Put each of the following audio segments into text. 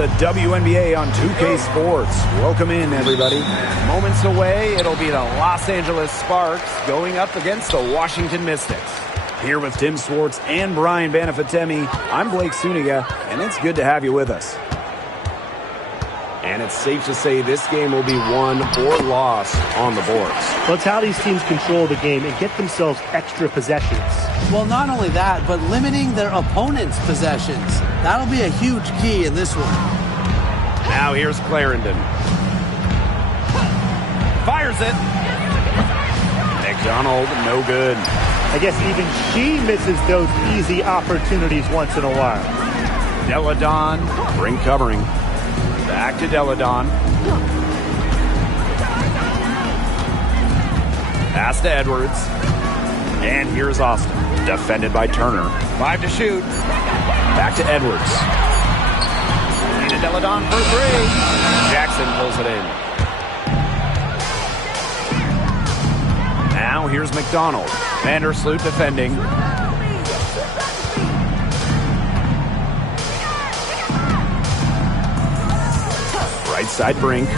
the WNBA on 2K Sports. Welcome in, everybody. Moments away, it'll be the Los Angeles Sparks going up against the Washington Mystics. Here with Tim Swartz and Brian Banafitemi, I'm Blake Suniga, and it's good to have you with us. And it's safe to say this game will be won or lost on the boards. Well, it's how these teams control the game and get themselves extra possessions. Well, not only that, but limiting their opponent's possessions. That'll be a huge key in this one. Now here's Clarendon. Fires it. McDonald, no good. I guess even she misses those easy opportunities once in a while. Deladon. Ring covering. Back to Deladon. Pass to Edwards. And here's Austin. Defended by Turner. 5 to shoot. Back to Edwards. To Deladon for 3. Jackson pulls it in. Now here's McDonald. Vandersloot defending. Right side Brink.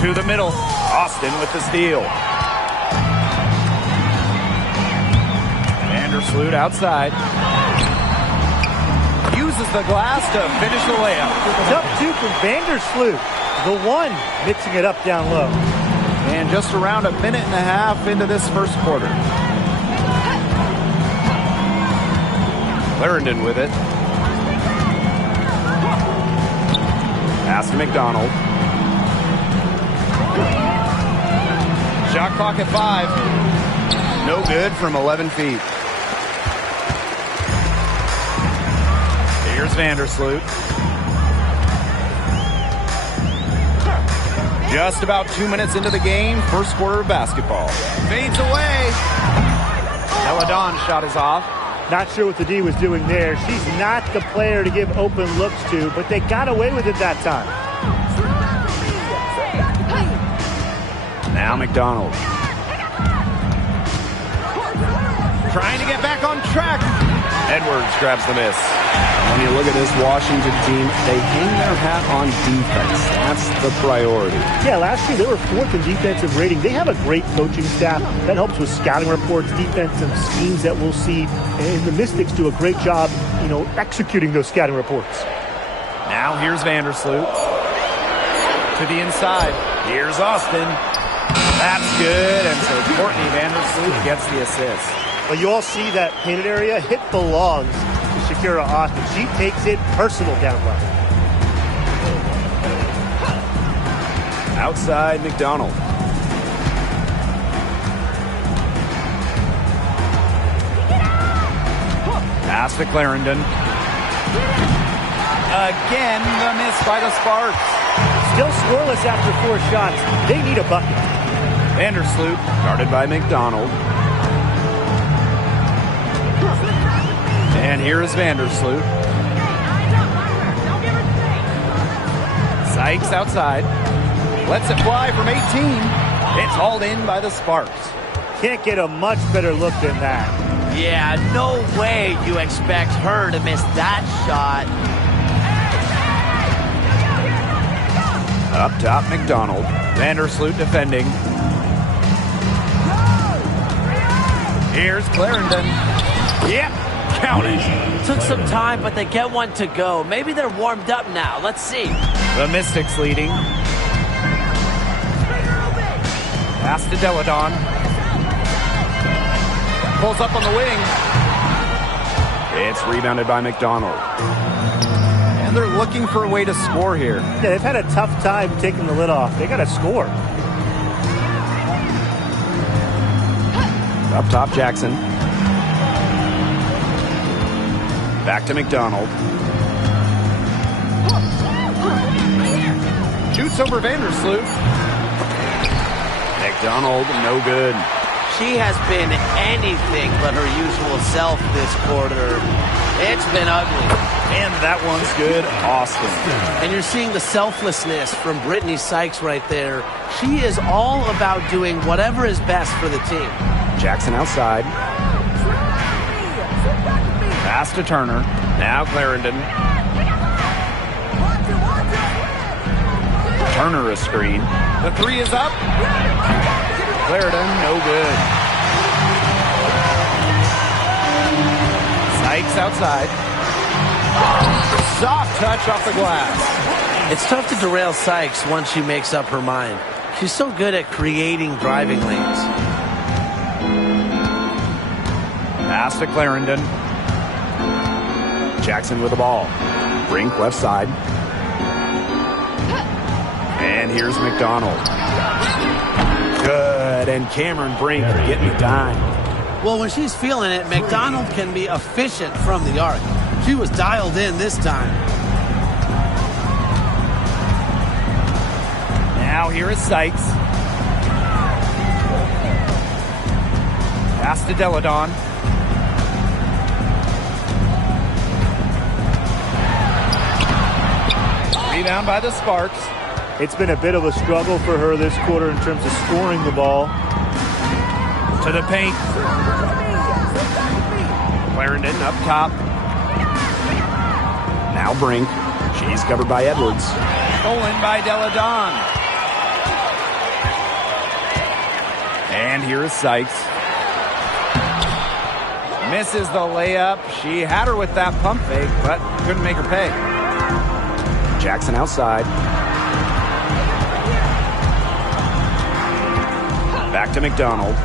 To the middle. Austin with the steal. Vandersloot outside. Uses the glass to finish the layup. Tough two from Vandersloot. The one mixing it up down low. And just around a minute and a half into this first quarter. Clarendon with it. Pass to McDonald. Shot clock at 5. No good from 11 feet. Here's Vandersloot. Just about 2 minutes into the game, first quarter of basketball. Fades away. Deladon's shot is off. Not sure what the D was doing there. She's not the player to give open looks to, but they got away with it that time. Now McDonald. Trying to get back on track. Edwards grabs the miss. When you look at this Washington team, they hang their hat on defense. That's the priority. Yeah, last year they were 4th in defensive rating. They have a great coaching staff. That helps with scouting reports, defensive schemes that we'll see. And the Mystics do a great job, executing those scouting reports. Now here's Vandersloot. To the inside. Here's Austin. That's good. And so Courtney Vandersloot gets the assist. Well, you all see that painted area. Hit belongs to Shakira Austin. She takes it personal down low. Outside McDonald. Pass to Clarendon. Again, the miss by the Sparks. Still scoreless after 4 shots. They need a bucket. Vandersloot, guarded by McDonald. And here is Vandersloot. Sykes outside. Lets it fly from 18. It's hauled in by the Sparks. Can't get a much better look than that. Yeah, no way you expect her to miss that shot. Up top, McDonald. Vandersloot defending. Here's Clarendon. Yep, count it. Took some time, but they get one to go. Maybe they're warmed up now. Let's see. The Mystics leading. Pass to Deladon. Pulls up on the wing. It's rebounded by McDonald. And they're looking for a way to score here. Yeah, they've had a tough time taking the lid off. They got to score. Up top, Jackson. Back to McDonald. Shoots over Vandersloot. McDonald, no good. She has been anything but her usual self this quarter. It's been ugly. And that one's good, Austin. And you're seeing the selflessness from Brittany Sykes right there. She is all about doing whatever is best for the team. Jackson outside. Pass to Turner. Now Clarendon. Turner a screen. The three is up. Clarendon, no good. Sykes outside. Soft touch off the glass. It's tough to derail Sykes once she makes up her mind. She's so good at creating driving lanes. Pass to Clarendon. Jackson with the ball. Brink left side. And here's McDonald. Good. And Cameron Brink getting the dime. Well, when she's feeling it, McDonald can be efficient from the arc. She was dialed in this time. Now here is Sykes. Pass to Deladon. Rebound by the Sparks. It's been a bit of a struggle for her this quarter in terms of scoring the ball. To the paint. Clarendon up top. Now Brink. She's covered by Edwards. Stolen by Deladon. And here is Sykes. Misses the layup. She had her with that pump fake, but couldn't make her pay. Jackson outside. Back to McDonald.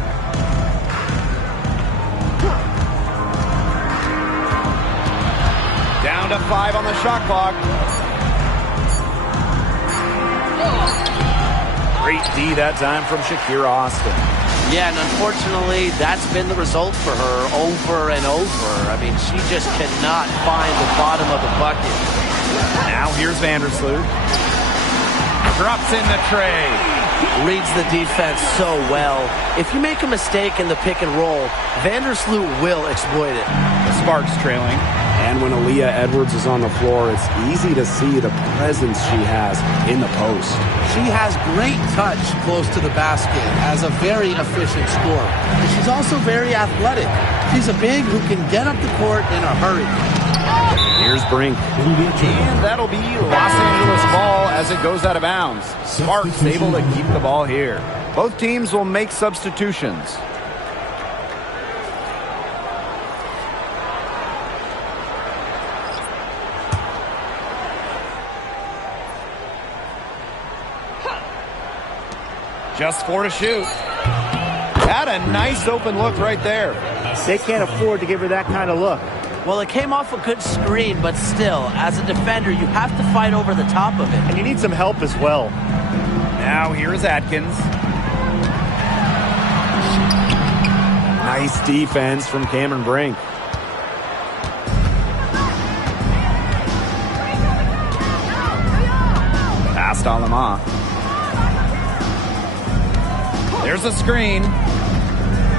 Down to 5 on the shot clock. Great D that time from Shakira Austin. Yeah, and unfortunately, that's been the result for her over and over. I mean, she just cannot find the bottom of the bucket. Now here's Vandersloot. Drops in the tray. Reads the defense so well. If you make a mistake in the pick and roll, Vandersloot will exploit it. The Sparks trailing. And when Aaliyah Edwards is on the floor, it's easy to see the presence she has in the post. She has great touch close to the basket as a very efficient scorer. And she's also very athletic. She's a big who can get up the court in a hurry. Here's Brink. And that'll be Los Angeles ball as it goes out of bounds. Sparks able to keep the ball here. Both teams will make substitutions. Just 4 to shoot. Had a nice open look right there. They can't afford to give her that kind of look. Well, it came off a good screen, but still, as a defender, you have to fight over the top of it. And you need some help as well. Now here's Atkins. Nice defense from Cameron Brink. Past Alama. There's a screen.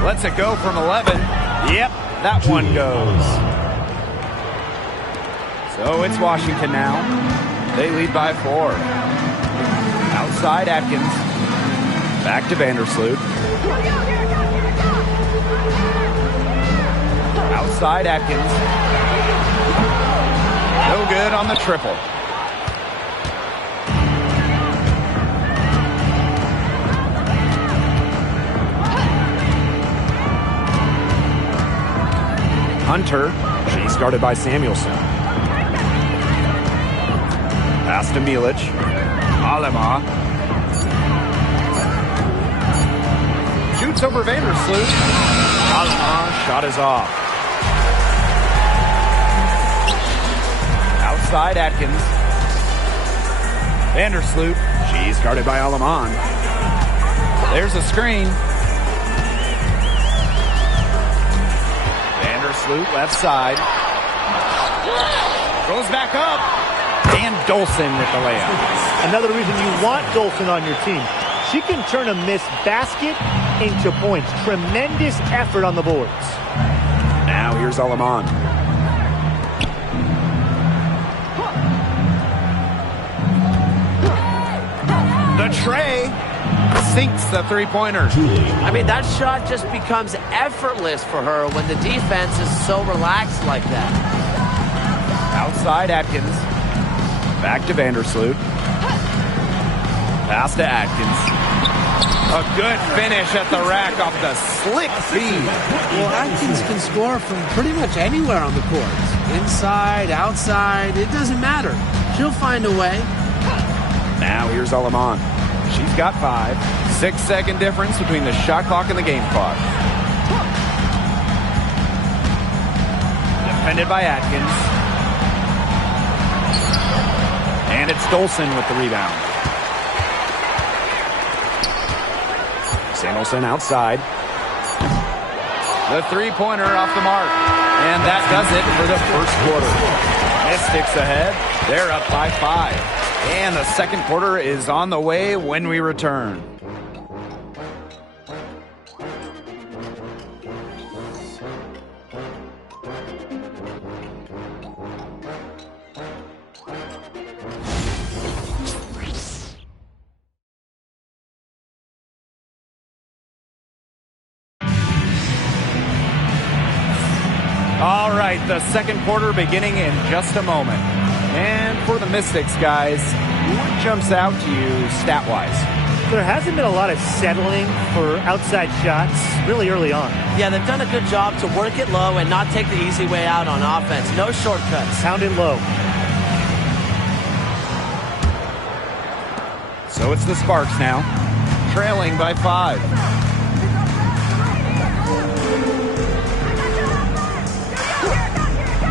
Lets it go from 11. Yep, that one goes. So it's Washington now. They lead by 4. Outside Atkins. Back to Vandersloot. Outside Atkins. No good on the triple. Hunter. She's guarded by Samuelson. Pass to Milic. Alema. Shoots over Vandersloot. Alema. Shot is off. Outside Atkins. Vandersloot. She's guarded by Alaman. There's a screen. Vandersloot left side. Goes back up. And Dolson with the layup. Another reason you want Dolson on your team. She can turn a missed basket into points. Tremendous effort on the boards. Now here's Alaman. The tray sinks the three-pointer. I mean, that shot just becomes effortless for her when the defense is so relaxed like that. Outside Atkins. Back to Vandersloot. Pass to Atkins. A good finish at the rack off the slick feed. Well, Atkins can score from pretty much anywhere on the court. Inside, outside, it doesn't matter. She'll find a way. Now here's Aleman. She's got 5. 6-second difference between the shot clock and the game clock. Defended by Atkins. And it's Dolson with the rebound. Samuelson outside. The three-pointer off the mark. And that does it for the first quarter. Mystics ahead. They're up by 5. And the second quarter is on the way when we return. All right, the second quarter beginning in just a moment. And for the Mystics, guys, what jumps out to you stat-wise? There hasn't been a lot of settling for outside shots really early on. Yeah, they've done a good job to work it low and not take the easy way out on offense. No shortcuts. Pound it low. So it's the Sparks now, trailing by 5.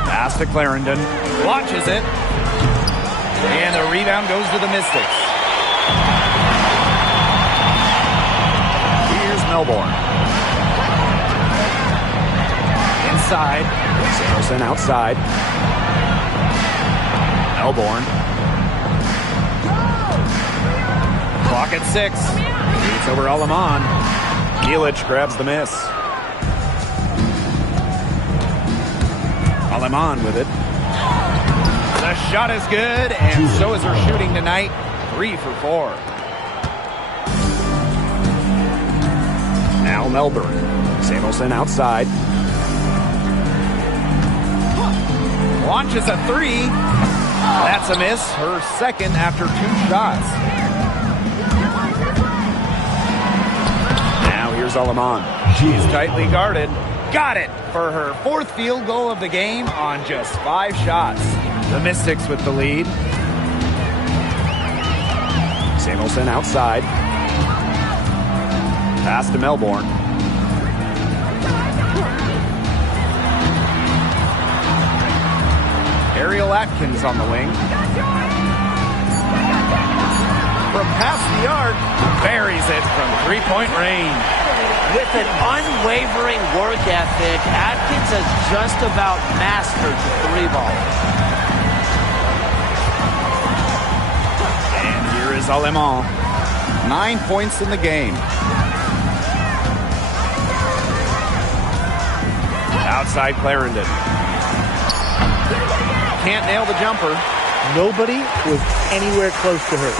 Pass to Clarendon. Launches it. And the rebound goes to the Mystics. Here's Melbourne. Inside. Samuelson outside. Melbourne. Clock at 6. It's over Aleman. Gielich grabs the miss. Aleman with it. The shot is good, and so is her shooting tonight. 3 for 4. Now Melbourne. Samuelson outside. Launches a 3. That's a miss. Her second after 2 shots. Now here's Aleman. She's tightly guarded. Got it for her 4th field goal of the game on just 5 shots. The Mystics with the lead. Samuelson outside. Pass to Melbourne. Ariel Atkins on the wing. From past the arc, buries it from 3-point range. With an unwavering work ethic, Atkins has just about mastered the 3-ball. And here is Aleman. 9 points in the game. Outside Clarendon. Can't nail the jumper. Nobody was anywhere close to her.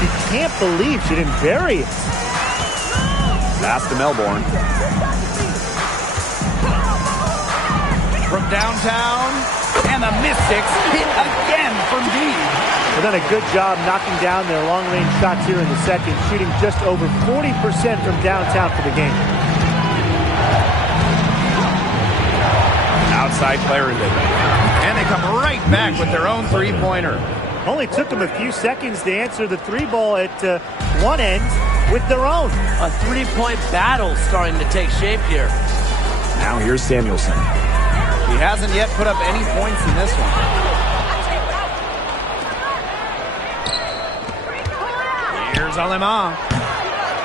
You can't believe she didn't bury it. Pass to Melbourne. From downtown, and the Mystics hit again from deep. They've done a good job knocking down their long-range shots here in the second, shooting just over 40% from downtown for the game. Outside Clarendon. And they come right back with their own 3-pointer. Only took them a few seconds to answer the 3-ball at one end with their own. A 3-point battle starting to take shape here. Now here's Samuelson. He hasn't yet put up any points in this one. Here's Aleman.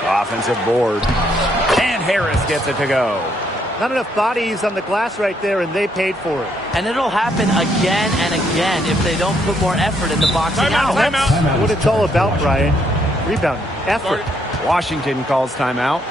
Offensive board. And Harris gets it to go. Not enough bodies on the glass right there, and they paid for it. And it'll happen again and again if they don't put more effort into boxing out. That's what it's all about, Brian. Rebound, effort. Washington calls timeout.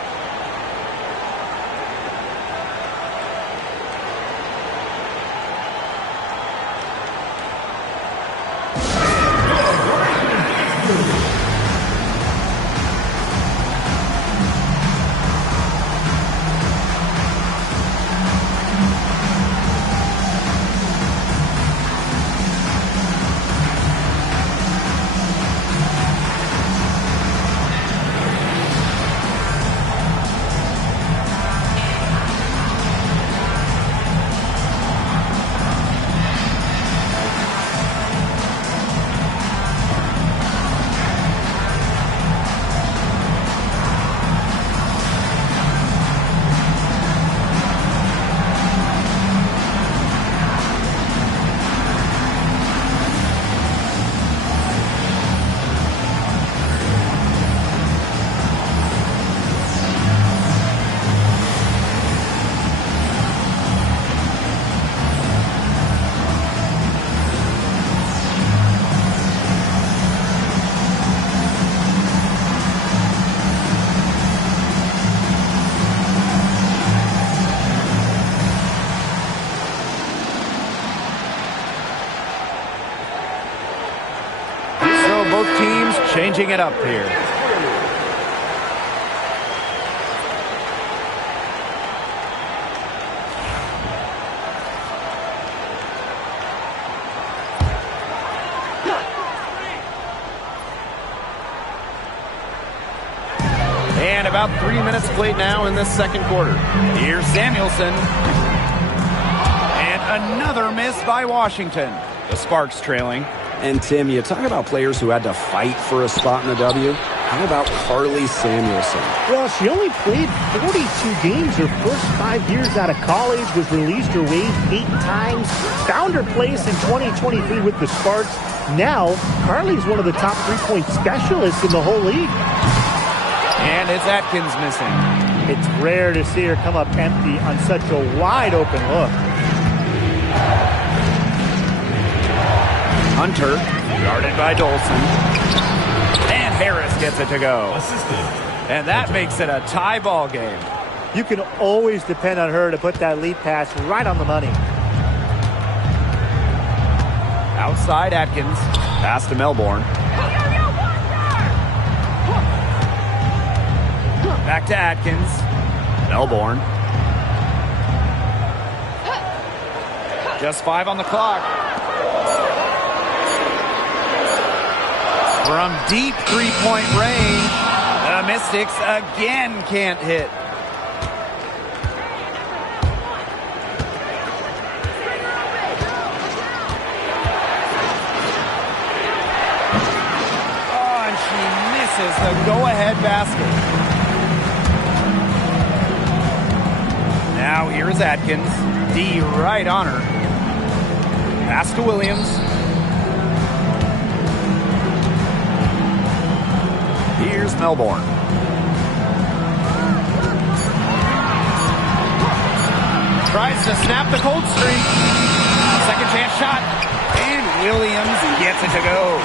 Changing it up here. And about 3 minutes played now in this second quarter. Here's Samuelson. And another miss by Washington. The Sparks trailing. And Tim, you talk about players who had to fight for a spot in the W. How about Carly Samuelson? Well, she only played 42 games her first 5 years out of college, was released or waived 8 times, found her place in 2023 with the Sparks. Now, Carly's one of the top 3-point specialists in the whole league. And it's Atkins missing. It's rare to see her come up empty on such a wide open look. Hunter, guarded by Dolson. And Harris gets it to go. And that makes it a tie ball game. You can always depend on her to put that lead pass right on the money. Outside Atkins. Pass to Melbourne. Back to Atkins. Melbourne. Just 5 on the clock. From deep three-point range, the Mystics again can't hit. Oh, and she misses the go-ahead basket. Now here's Atkins. D right on her. Pass to Williams. Here's Melbourne. Tries to snap the cold streak. Second chance shot. And Williams gets it to go.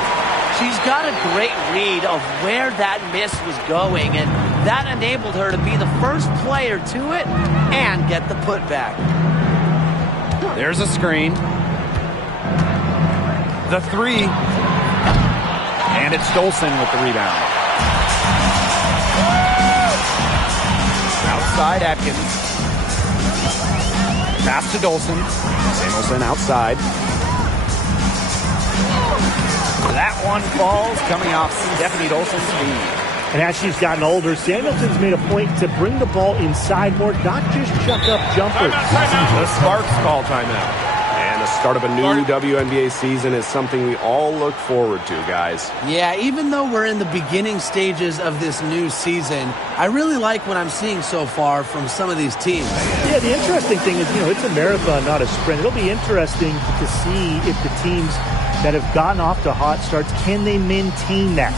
She's got a great read of where that miss was going, and that enabled her to be the first player to it and get the putback. There's a screen. The three. And it's Dolson with the rebound. Outside Atkins. Pass to Dolson. Samuelson outside. That one falls, coming off Stephanie Dolson's feet. And as she's gotten older, Samuelson's made a point to bring the ball inside more, not just chuck up jumpers. The Sparks call timeout. And the start of a new WNBA season is something we all look forward to, guys. Yeah, even though we're in the beginning stages of this new season, I really like what I'm seeing so far from some of these teams. Yeah, the interesting thing is, it's a marathon, not a sprint. It'll be interesting to see if the teams that have gotten off to hot starts, can they maintain that?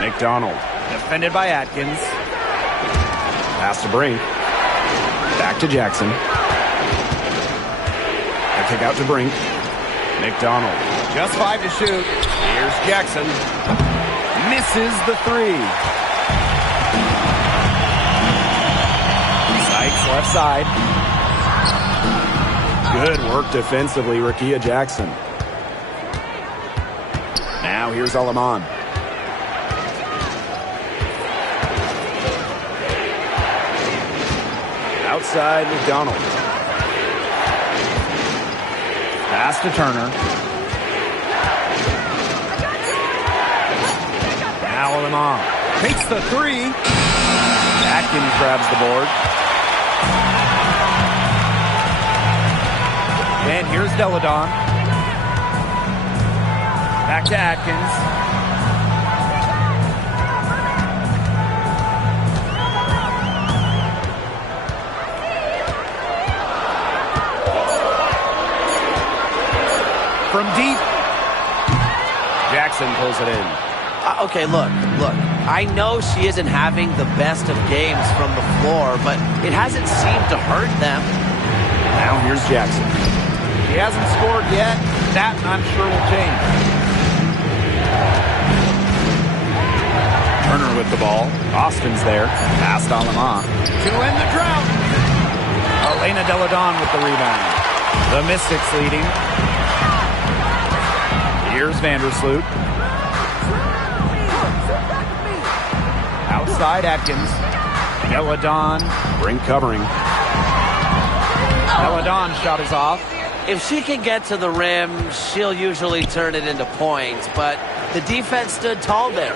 McDonald. Defended by Atkins. Pass to Brink. Back to Jackson. A kick out to Brink. McDonald. Just 5 to shoot. Here's Jackson. Misses the three. left side. Good work defensively, Rakia Jackson. Now here's Aleman. Outside McDonald. Pass to Turner. Now Aleman takes the three. Atkins grabs the board. And here's Deladon. Back to Atkins. From deep. Jackson pulls it in. Okay, look. I know she isn't having the best of games from the floor, but it hasn't seemed to hurt them. Now here's Jackson. She hasn't scored yet. That, I'm sure, will change. Turner with the ball. Austin's there. Past Aleman. To end the drought. Elena Deladon with the rebound. The Mystics leading. Here's Vandersloot. Outside Atkins. Deladon. Ring covering. Deladon's shot is off. If she can get to the rim, she'll usually turn it into points, but the defense stood tall there.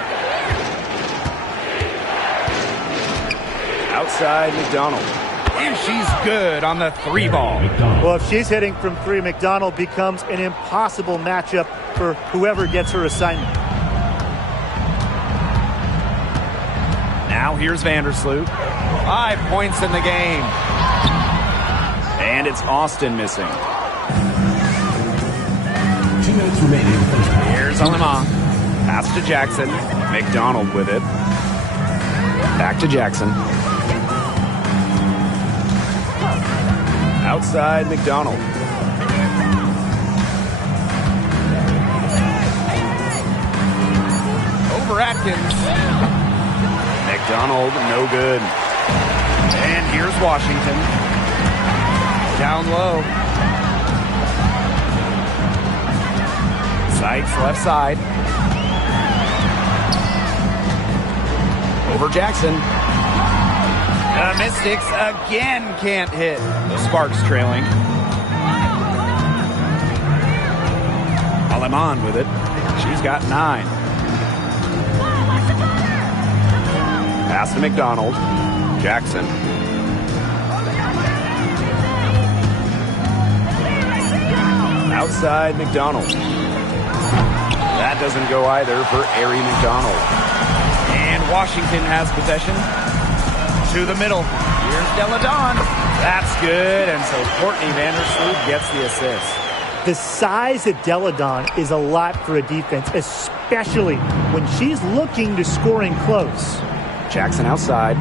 Outside McDonald. And she's good on the three ball. Well, if she's hitting from three, McDonald becomes an impossible matchup for whoever gets her assignment. Now here's Vandersloot. 5 points in the game. And it's Austin missing. Here's Aleman. Pass to Jackson. McDonald with it. Back to Jackson. Outside McDonald. Over Atkins. McDonald, no good. And here's Washington. Down low. Sykes left side. Over Jackson. The Mystics again can't hit. The Sparks trailing. Aleman with it. She's got 9. Pass to McDonald. Jackson. Outside McDonald. That doesn't go either for Ari McDonald. And Washington has possession. To the middle. Here's Deladon. That's good. And so Courtney Vandersloot gets the assist. The size of Deladon is a lot for a defense, especially when she's looking to scoring close. Jackson outside.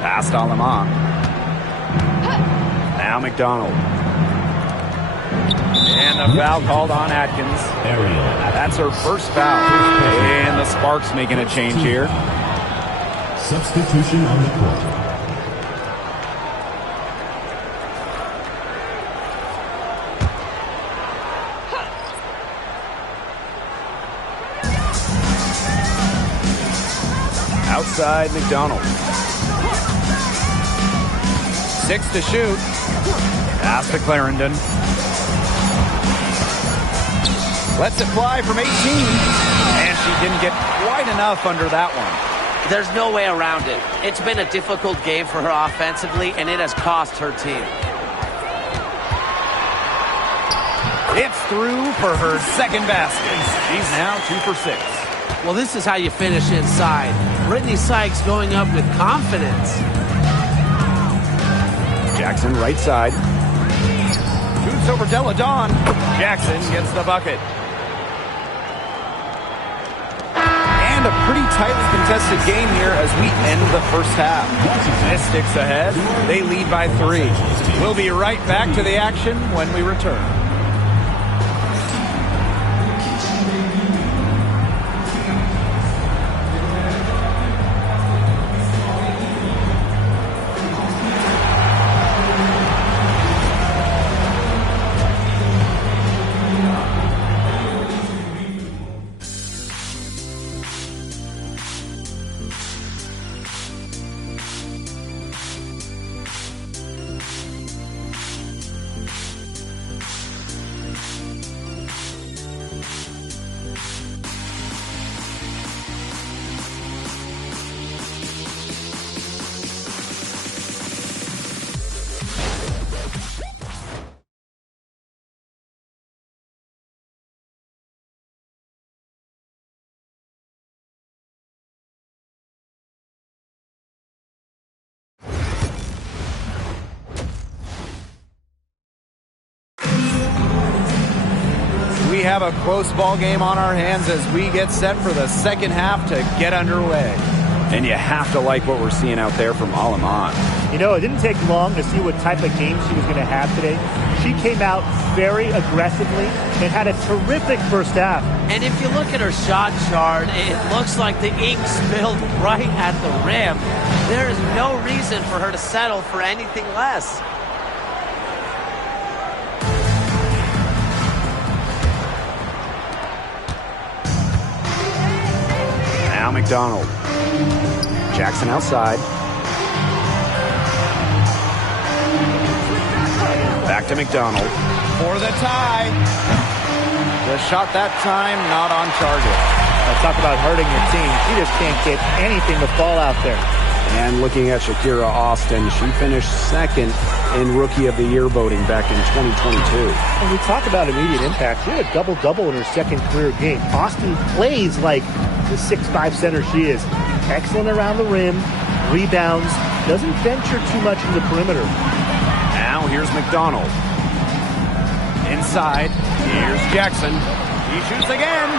Past Aleman. Now McDonald. And a foul called on Atkins. That's her first foul. And the Sparks making a change here. Substitution on the court. Outside McDonald. 6 to shoot. Pass to Clarendon. Lets it fly from 18. And she didn't get quite enough under that one. There's no way around it. It's been a difficult game for her offensively, and it has cost her team. It's through for her second basket. She's now 2 for 6. Well, this is how you finish inside. Brittany Sykes going up with confidence. Jackson right side. Shoots over Deladon. Jackson gets the bucket. And a pretty tightly contested game here as we end the first half. Mystics ahead. They lead by 3. We'll be right back to the action when we return. have a close ball game on our hands as we get set for the second half to get underway. And you have to like what we're seeing out there from Alaman. You know, it didn't take long to see what type of game she was going to have today. She came out very aggressively and had a terrific first half. And if you look at her shot chart, it looks like the ink spilled right at the rim. There is no reason for her to settle for anything less. Now McDonald. Jackson outside. Back to McDonald. For the tie. The shot that time not on target. Talk about hurting your team. She just can't get anything to fall out there. And looking at Shakira Austin, she finished second in Rookie of the Year voting back in 2022. When we talk about immediate impact, she had a double-double in her second career game. Austin plays like the 6'5" center she is. Excellent around the rim, rebounds, doesn't venture too much in the perimeter. Now here's McDonald. Inside, here's Jackson. He shoots again.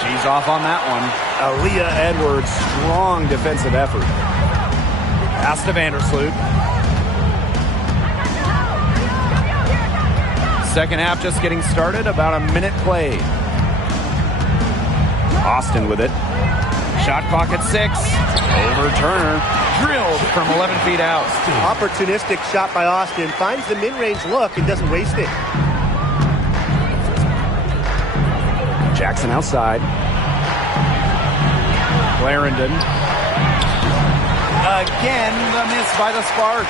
She's off on that one. Aaliyah Edwards, strong defensive effort. Pass to Vandersloot. Second half just getting started, about a minute played. Austin with it. Shot clock at 6. Over Turner. Drilled from 11 feet out. Opportunistic shot by Austin. Finds the mid-range look and doesn't waste it. Jackson outside. Clarendon. Again, the miss by the Sparks.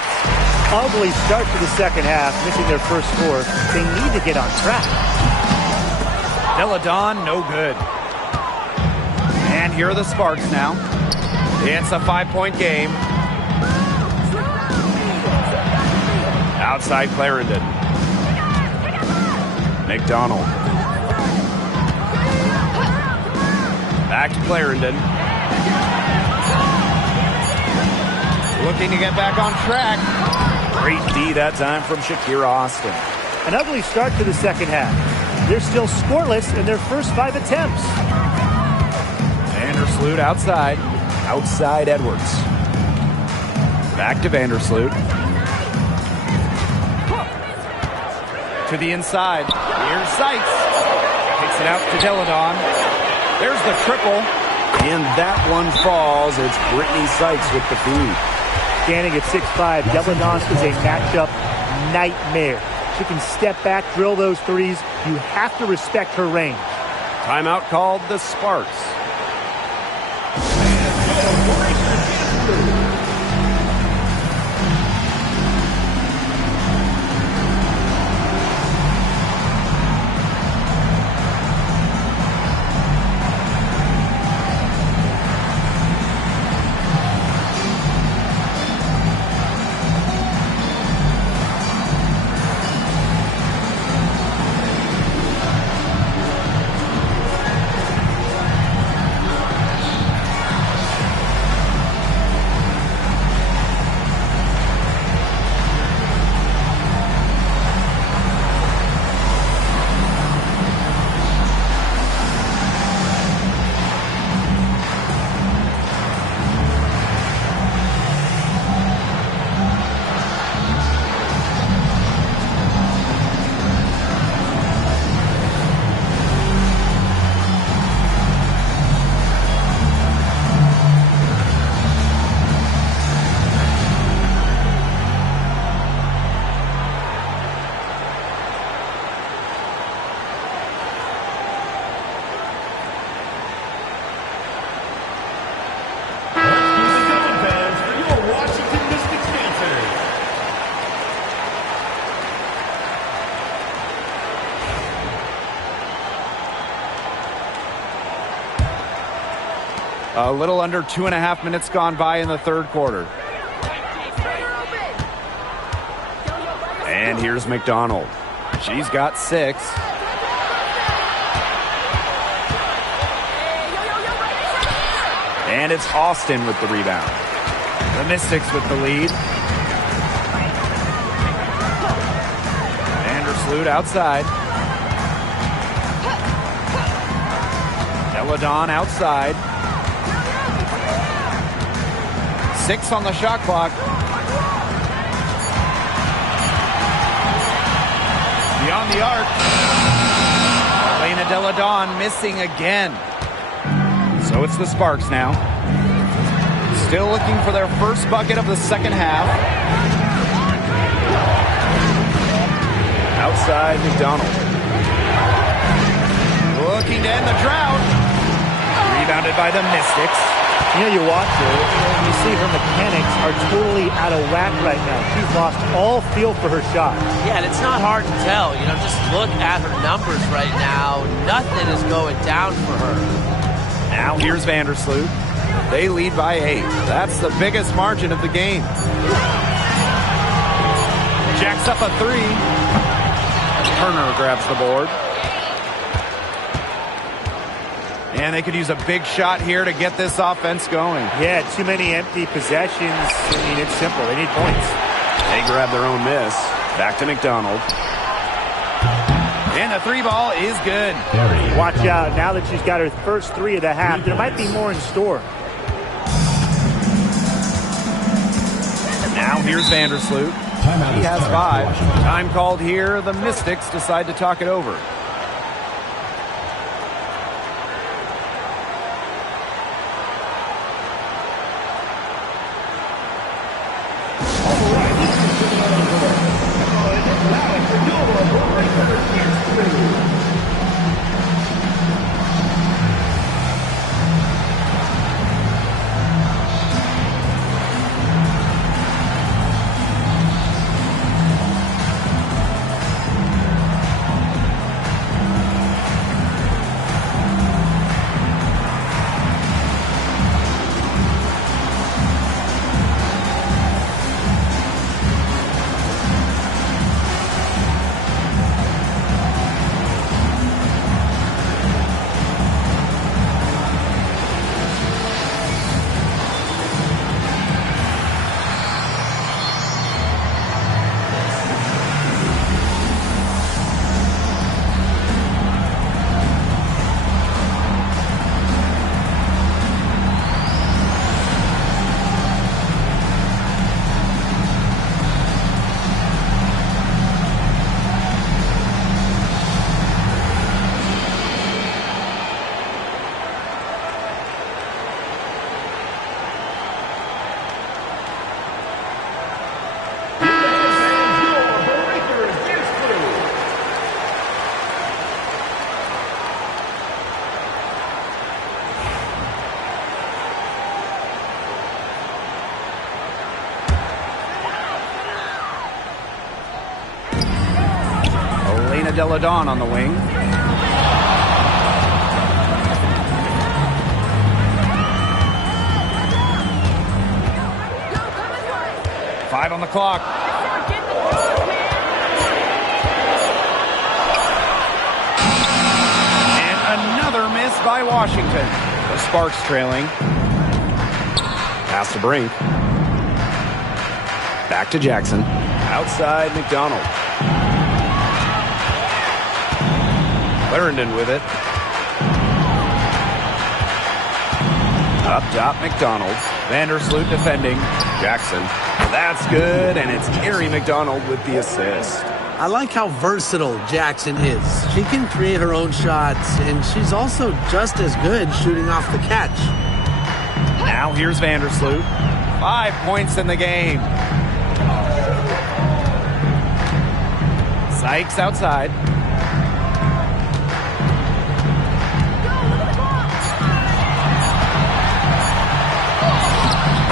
Ugly start to the second half, missing their first score. They need to get on track. Deladon, no good. And here are the Sparks now. It's a 5-point game. Outside Clarendon. McDonald. Back to Clarendon. Looking to get back on track. Great D that time from Shakira Austin. An ugly start to the second half. They're still scoreless in their first 5 attempts. Vandersloot outside. Outside Edwards. Back to Vandersloot. To the inside. Here's Seitz. Takes it out to Deladon. There's the triple. And that one falls. It's Brittany Seitz with the feed. Standing at 6'5", Deladon is a matchup nightmare. She can step back, drill those threes. You have to respect her range. Timeout called the Sparks. A little under 2.5 minutes gone by in the third quarter. And here's McDonald. She's got 6. And it's Austin with the rebound. The Mystics with the lead. Vandersloot outside. Deladon outside. 6 on the shot clock. Beyond the arc. Elena Deladon missing again. So it's the Sparks now. Still looking for their first bucket of the second half. Outside McDonald. Looking to end the drought. Rebounded by the Mystics. You know, you watch her, and you see her mechanics are totally out of whack right now. She's lost all feel for her shot. Yeah, and it's not hard to tell. You know, just look at her numbers right now. Nothing is going down for her. Now here's Vandersloot. They lead by 8. That's the biggest margin of the game. Jacks up a 3. Turner grabs the board. And they could use a big shot here to get this offense going. Yeah, too many empty possessions. I mean, it's simple. They need points. They grab their own miss. Back to McDonald. And the 3 ball is good. Watch out. Now that she's got her first 3 of the half, there might be more in store. Now here's Vandersloot. He has 5. Time called here. The Mystics decide to talk it over. Deladon on the wing. Five on the clock. And another miss by Washington. The Sparks trailing. Pass to Brink. Back to Jackson. Outside McDonald. Clarendon with it. Up top, McDonald. Vandersloot defending. Jackson. That's good, and it's Gary McDonald with the assist. I like how versatile Jackson is. She can create her own shots, and she's also just as good shooting off the catch. Now here's Vandersloot. 5 points in the game. Sykes outside.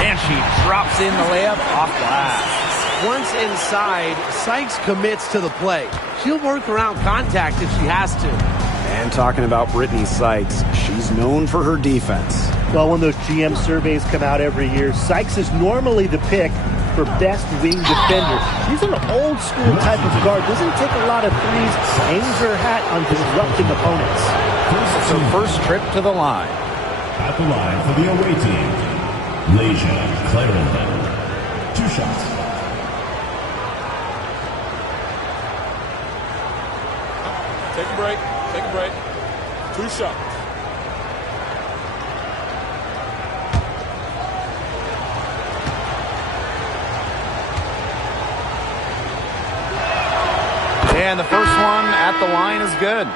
And she drops in the layup off glass. Once inside, Sykes commits to the play. She'll work around contact if she has to. And talking about Brittany Sykes, she's known for her defense. Well, when those GM surveys come out every year, Sykes is normally the pick for best wing defender. She's an old school type of guard, doesn't take a lot of threes, hangs her hat on disrupting opponents. It's her first trip to the line. At the line for the away team, Leisha Clarendon. 2 shots. Take a break. 2 shots. And the first one at the line is good.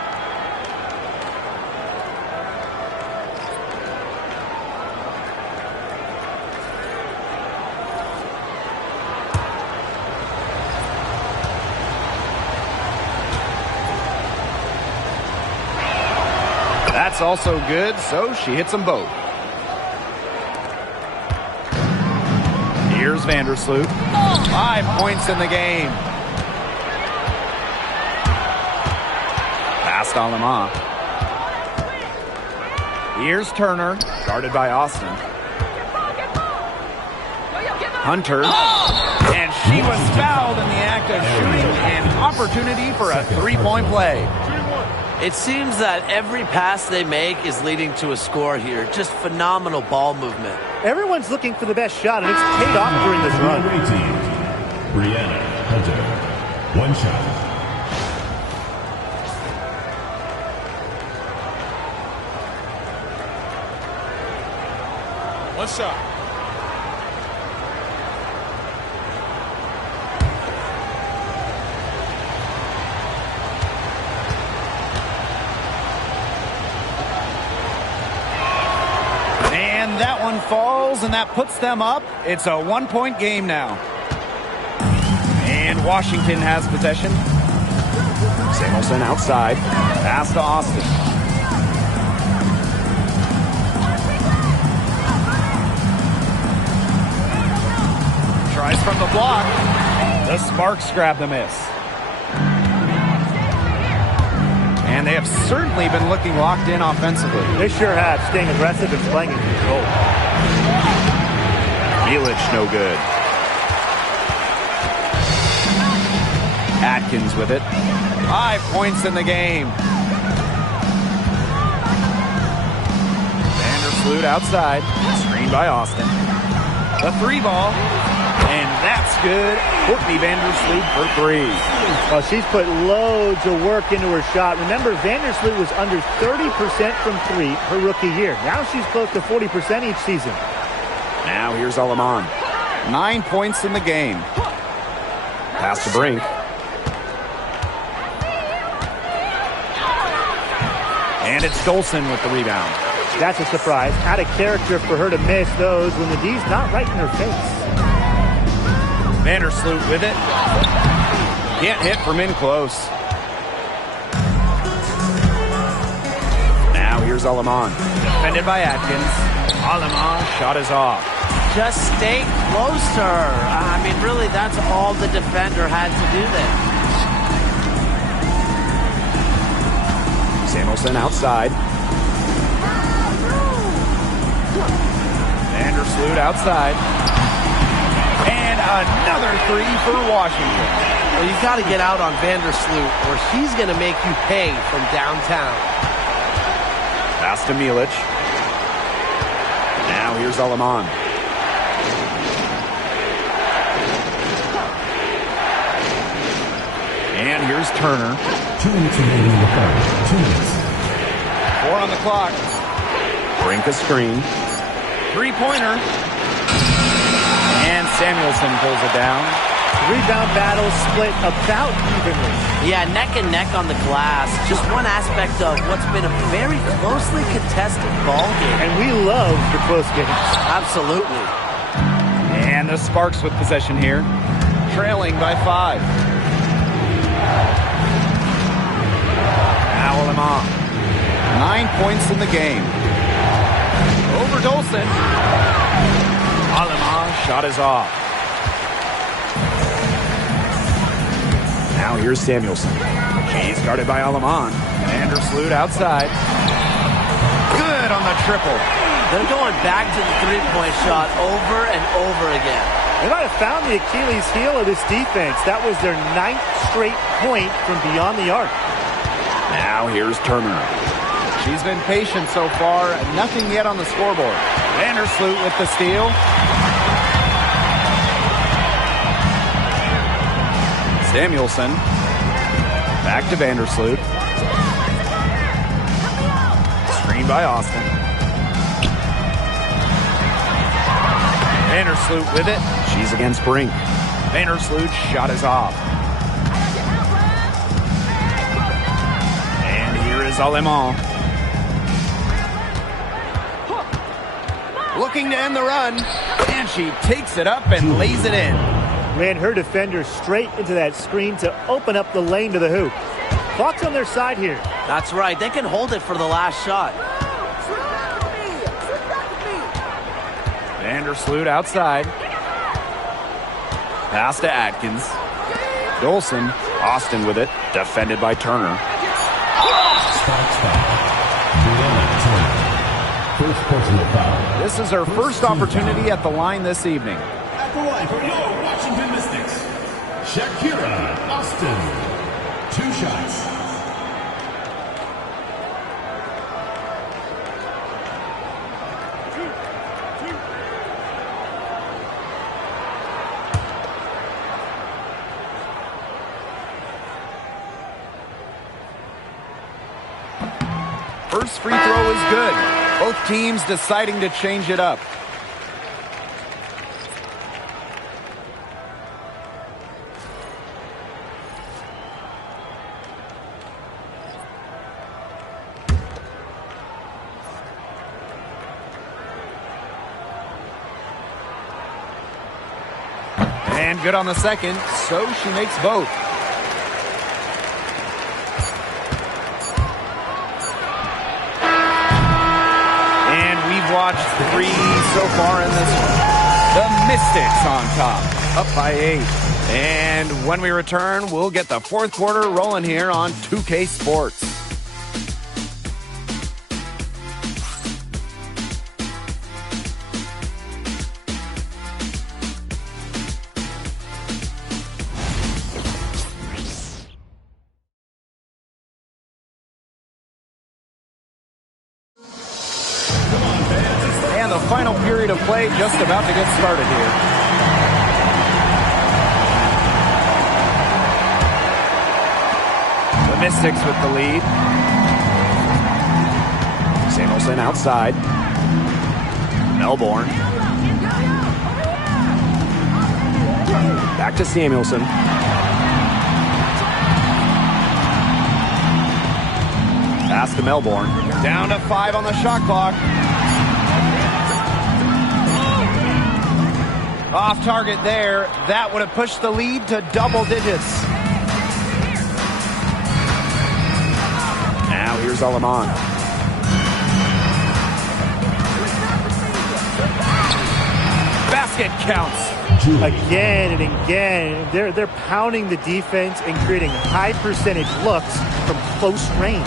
That's also good, so she hits them both. Here's Vandersloot. 5 points in the game. Past Alama. Here's Turner, guarded by Austin. Hunter. And she was fouled in the act of shooting, an opportunity for a three-point play. It seems that every pass they make is leading to a score here. Just phenomenal ball movement. Everyone's looking for the best shot, and it's paid off during this run. Brianna Hunter. One shot. One shot. And that one falls, and that puts them up. It's a one-point game now. And Washington has possession. Samuelson outside. Pass to Austin. Tries from the block. The Sparks grab the miss. And they have certainly been looking locked in offensively. They sure have, staying aggressive and playing in control. Milic, no good. Atkins with it. 5 points in the game. Vandersloot outside. Screened by Austin. The three ball. And that's good. Courtney Vandersloot for three. Well, she's put loads of work into her shot. Remember, Vandersloot was under 30% from three her rookie year. Now she's close to 40% each season. Now here's Alaman. 9 points in the game. Pass to Brink. And it's Dolson with the rebound. That's a surprise. Out of character for her to miss those when the D's not right in her face. Vandersloot with it. Can't hit from in close. Now here's Alaman. Defended by Atkins. Alaman shot is off. Just stay closer. I mean, really, that's all the defender had to do there. Samuelson outside. Vandersloot outside. And another three for Washington. Well, you've got to get out on Vandersloot or he's going to make you pay from downtown. Pass to Milic. Now here's Alaman. And here's Turner. 2 minutes remaining in the third. 2 minutes. 4 on the clock. Brink a screen. Three-pointer. And Samuelson pulls it down. Rebound battle split about evenly. Yeah, neck and neck on the glass. Just one aspect of what's been a very closely contested ball game. And we love the close games. Absolutely. And the Sparks with possession here. Trailing by 5. Now Alaman. 9 points in the game. Over Dolson. Alaman shot is off. Now here's Samuelson. She's guarded by Alaman. Vandersloot outside. Good on the triple. They're going back to the three-point shot over and over again. They might have found the Achilles heel of this defense. That was their 9th straight point from beyond the arc. Now here's Turner. She's been patient so far, and nothing yet on the scoreboard. Vandersloot with the steal. Samuelson. Back to Vandersloot. Screen by Austin. Vandersloot with it. She's against Brink. Vandersloot's shot is off. Here's Aleman. Looking to end the run. And she takes it up and lays it in. Ran her defender straight into that screen to open up the lane to the hoop. Clock's on their side here. That's right. They can hold it for the last shot. Vandersloot outside. Pass to Atkins. Dolson. Austin with it. Defended by Turner. Sparks foul. Brianna Turner. First personal foul. This is her first opportunity at the line this evening. At the line for your Washington Mystics, Shakira Austin. 2 shots. First free throw is good. Both teams deciding to change it up. And good on the second, so she makes both. Watched 3 so far in this one. The Mystics on top, up by 8. And when we return, we'll get the fourth quarter rolling here on 2K Sports. The final period of play just about to get started here. The Mystics with the lead. Samuelson outside. Melbourne. Back to Samuelson. Pass to Melbourne. Down to 5 on the shot clock. Off target there. That would have pushed the lead to double digits. Now here's Aleman. Basket counts. Again and again, they're pounding the defense and creating high percentage looks from close range.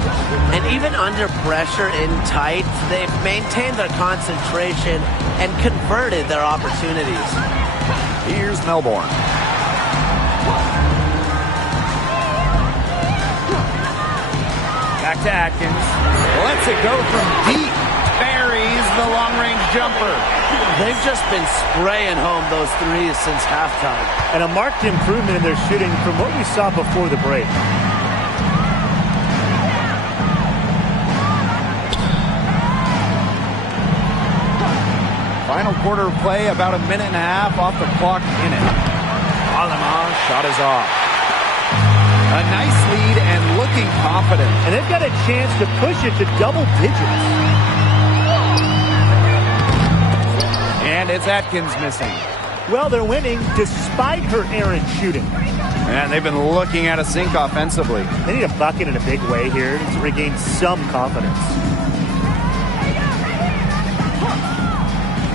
And even under pressure in tight, they've maintained their concentration and converted their opportunities. Here's Melbourne. Back to Atkins. Lets it go from deep. Buries the long-range jumper. They've just been spraying home those threes since halftime. And a marked improvement in their shooting from what we saw before the break. Final quarter of play, about a minute and a half off the clock in it. Aleman shot is off. A nice lead and looking confident. And they've got a chance to push it to double digits. And it's Atkins missing. Well, they're winning despite her errant shooting. And they've been looking at a sink offensively. They need a bucket in a big way here to regain some confidence.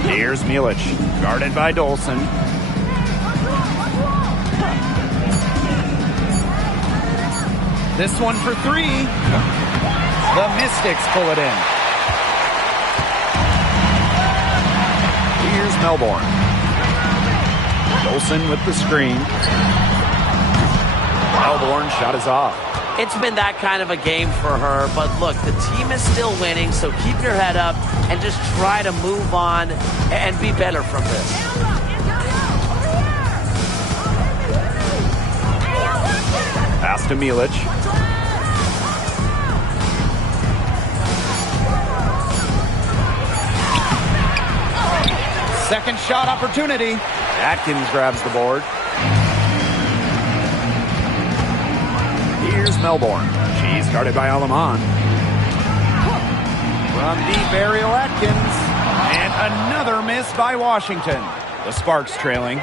Here's Milic, guarded by Dolson. This one for 3. The Mystics pull it in. Here's Melbourne. Dolson with the screen. Melbourne shot is off. It's been that kind of a game for her, but look, the team is still winning, so keep your head up and just try to move on and be better from this. Pass to Milic. Second shot opportunity. Atkins grabs the board. Here's Melbourne. She's guarded by Aleman. From deep, Ariel Atkins. And another miss by Washington. The Sparks trailing.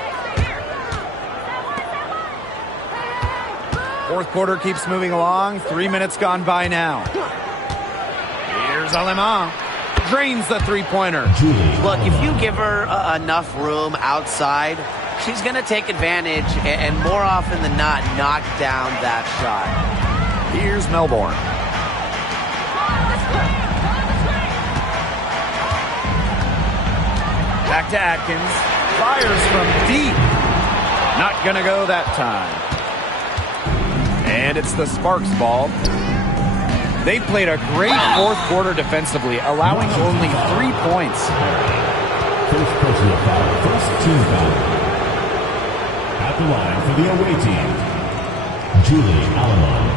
Fourth quarter keeps moving along. 3 minutes gone by now. Here's Alemán. Drains the three-pointer. Look, if you give her enough room outside, she's going to take advantage and more often than not knock down that shot. Here's Melbourne. Back to Atkins. Fires from deep. Not going to go that time. And it's the Sparks ball. They played a great fourth quarter defensively, allowing only 3 points. First personal foul, first team foul. At the line for the away team, Julie Alemán.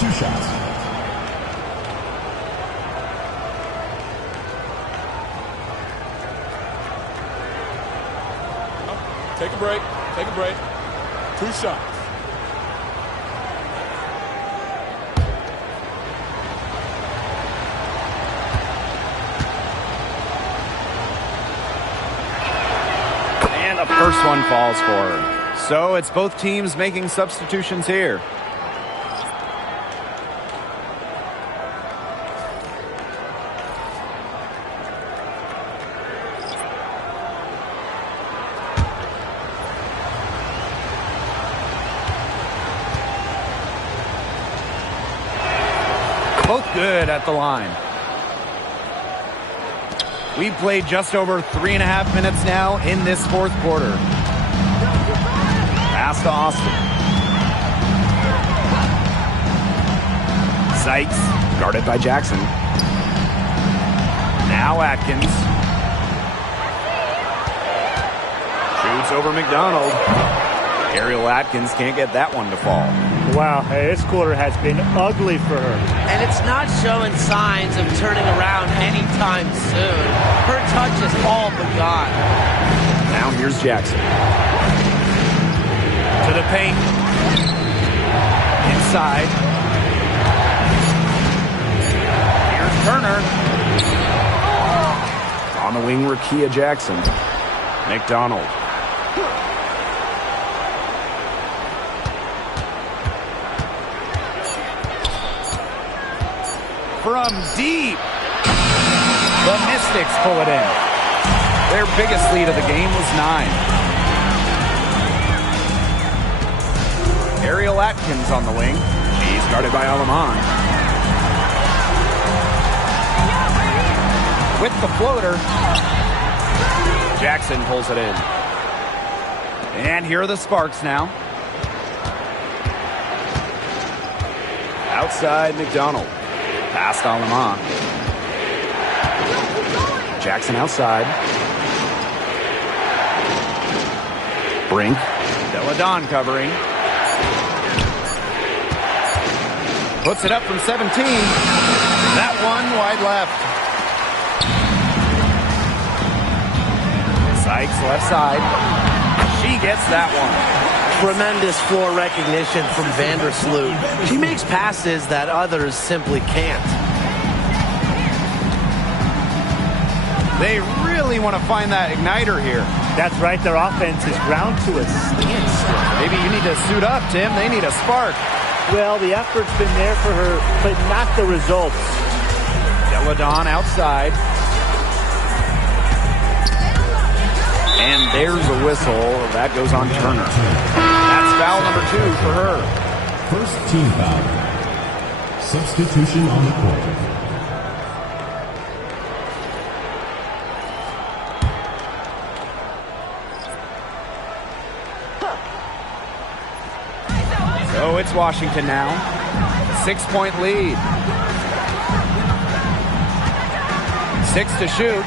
2 shots. Take a break. Take a break. 2 shots. The first one falls for her. So it's both teams making substitutions here. Both good at the line. We've played just over 3.5 minutes now in this fourth quarter. Pass to Austin. Sykes, guarded by Jackson. Now Atkins. Shoots over McDonald. Ariel Atkins can't get that one to fall. Wow, this quarter has been ugly for her. And it's not showing signs of turning around anytime soon. Her touch is all but gone. Now here's Jackson. To the paint. Inside. Here's Turner. On the wing, Rakia Jackson. McDonald. From deep. The Mystics pull it in. Their biggest lead of the game was 9. Ariel Atkins on the wing. She's guarded by Alemán. With the floater. Jackson pulls it in. And here are the Sparks now. Outside, McDonald. Pass to Alemán. Jackson outside. Brink. Deladon covering. Puts it up from 17. That one wide left. Sykes left side. She gets that one. Tremendous floor recognition from Vandersloot. She makes passes that others simply can't. They really want to find that igniter here. That's right, their offense is ground to a standstill. Maybe you need to suit up, Tim. They need a spark. Well, the effort's been there for her, but not the results. Deladon outside. And there's a whistle. That goes on Turner. That's foul number 2 for her. First team foul. Substitution on the court. So it's Washington now. 6-point lead. 6 to shoot.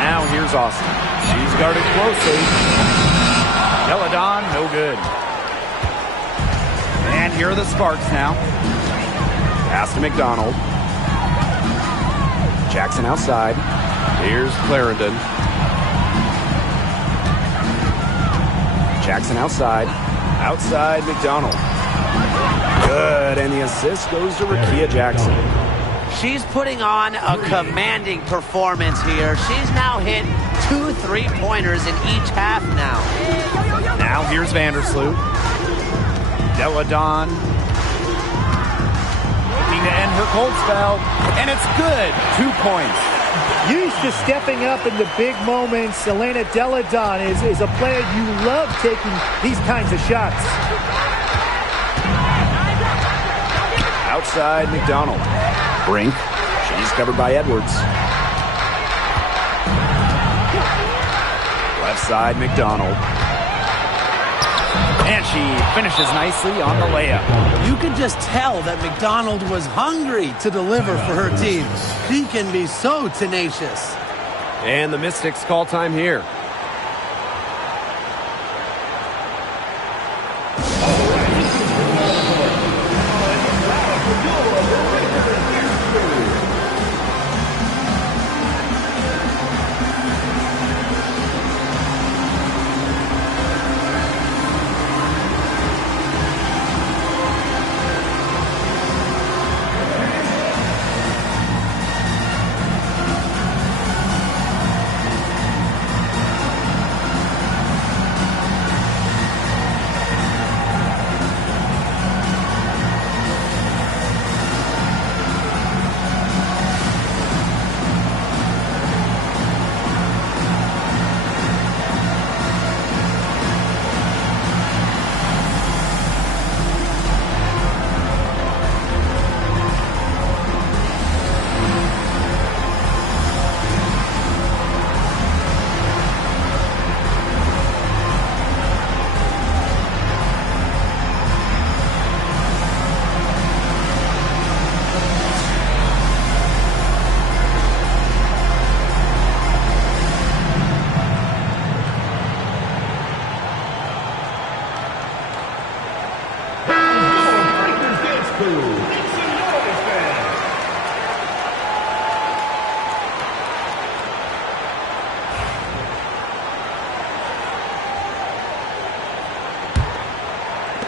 Now here's Austin. She's guarded closely. Deladon, no good. And here are the Sparks now. Pass to McDonald. Jackson outside. Here's Clarendon. Jackson outside. Outside, McDonald. Good, and the assist goes to Rakia Jackson. She's putting on a commanding performance here. She's now hit 2 3-pointers in each half now. Now here's Vandersloot. Deladon looking to end her cold spell, and it's good. 2 points. Used to stepping up in the big moments. Elena Deladon is a player you love taking these kinds of shots. Outside McDonald. Brink. She's covered by Edwards. Left side McDonald. And she finishes nicely on the layup. You can just tell that McDonald was hungry to deliver for her team. She can be so tenacious. And the Mystics call time here.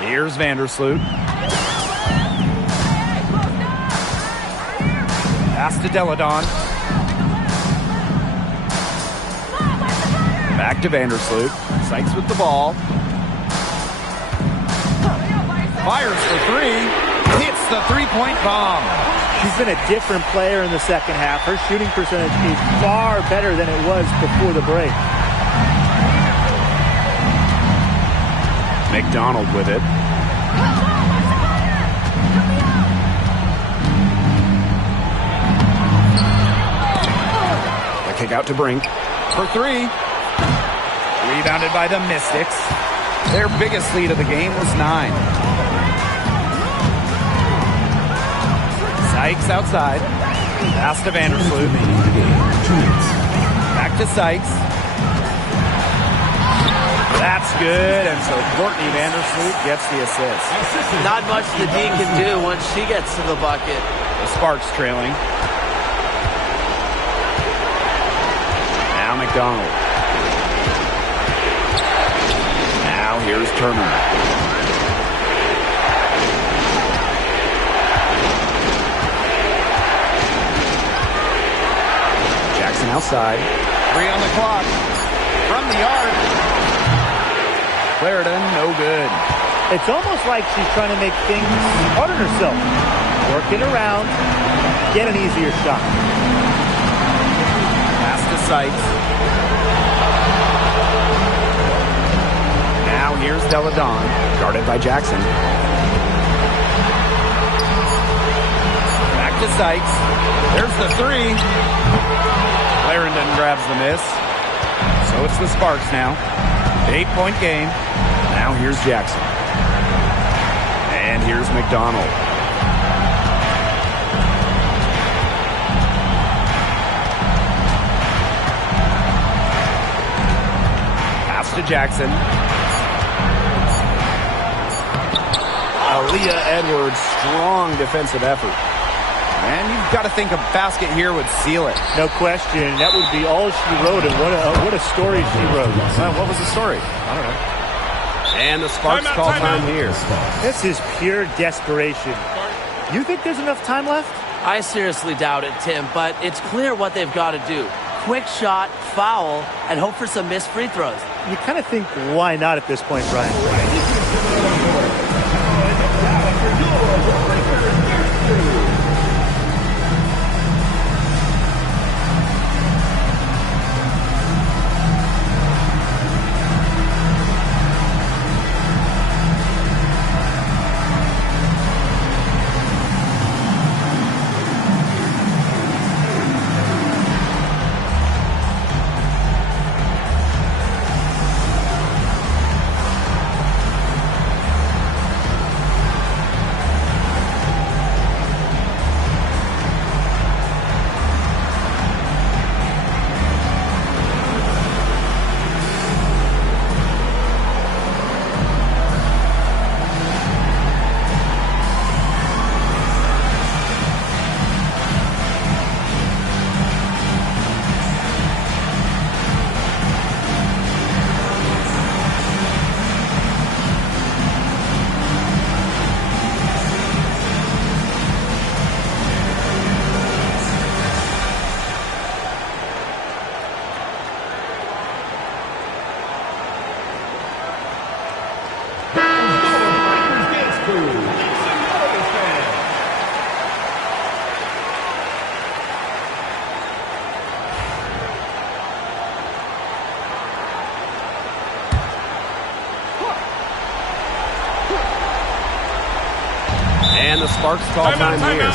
Here's Vandersloot. Pass to Deladon. Back to Vandersloot. Sykes with the ball. Fires for 3. Hits the 3-point bomb. She's been a different player in the second half. Her shooting percentage is far better than it was before the break. McDonald with it. The kick out to Brink. For 3. Rebounded by the Mystics. Their biggest lead of the game was 9. Sykes outside. Pass to Vandersloot. Back to Sykes. That's good, and so Courtney Vandersloot gets the assist. Not much the D can do once she gets to the bucket. The Sparks trailing. Now McDonald. Now here's Turner. Jackson outside. 3 on the clock. From the arc. Clarendon, no good. It's almost like she's trying to make things hard on herself. Working around, get an easier shot. Pass to Sykes. Now here's Deladon. Guarded by Jackson. Back to Sykes. There's the 3. Clarendon grabs the miss. So it's the Sparks now. 8-point game. Now here's Jackson. And here's McDonald. Pass to Jackson. Aaliyah Edwards, strong defensive effort. And you've got to think a basket here would seal it. No question. That would be all she wrote, and what a story she wrote. What was the story? I don't know. And the Sparks call time here. This is pure desperation. You think there's enough time left? I seriously doubt it, Tim, but it's clear what they've got to do. Quick shot, foul, and hope for some missed free throws. You kind of think, why not at this point, Brian? And the Sparks call time here.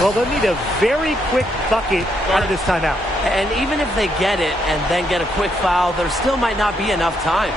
Well, they'll need a very quick bucket out of this timeout. And even if they get it and then get a quick foul, there still might not be enough time.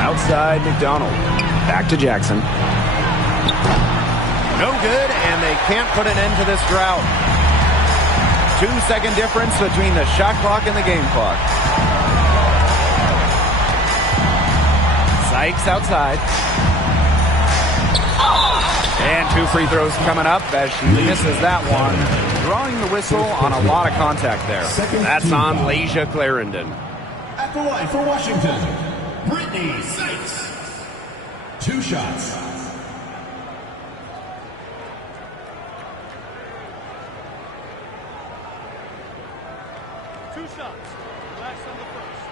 Outside McDonald. Back to Jackson. No good, and they can't put an end to this drought. 2-second difference between the shot clock and the game clock. Sykes outside. And 2 free throws coming up as she misses that one. Drawing the whistle on a lot of contact there. That's on Laisha Clarendon. At the line for Washington, Brittany Sykes. 2 shots. Last on the first.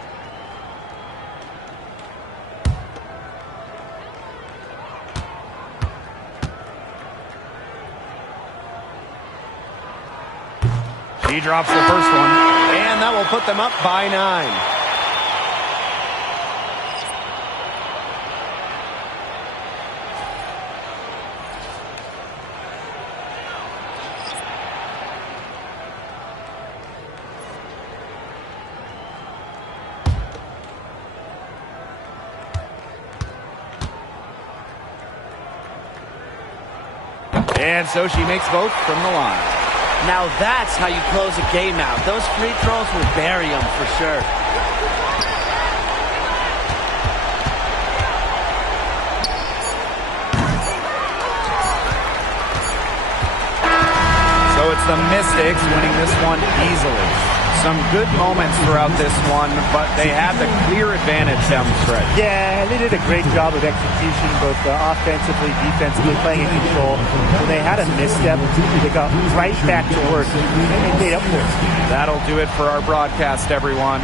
She drops the first one, and that will put them up by 9. And so she makes both from the line. Now that's how you close a game out. Those free throws will bury them for sure. So it's the Mystics winning this one easily. Some good moments throughout this one, but they had the clear advantage down the stretch. Yeah, and they did a great job of execution, both offensively, defensively, playing in control. When they had a misstep, they got right back to work and made up for it. That'll do it for our broadcast, everyone.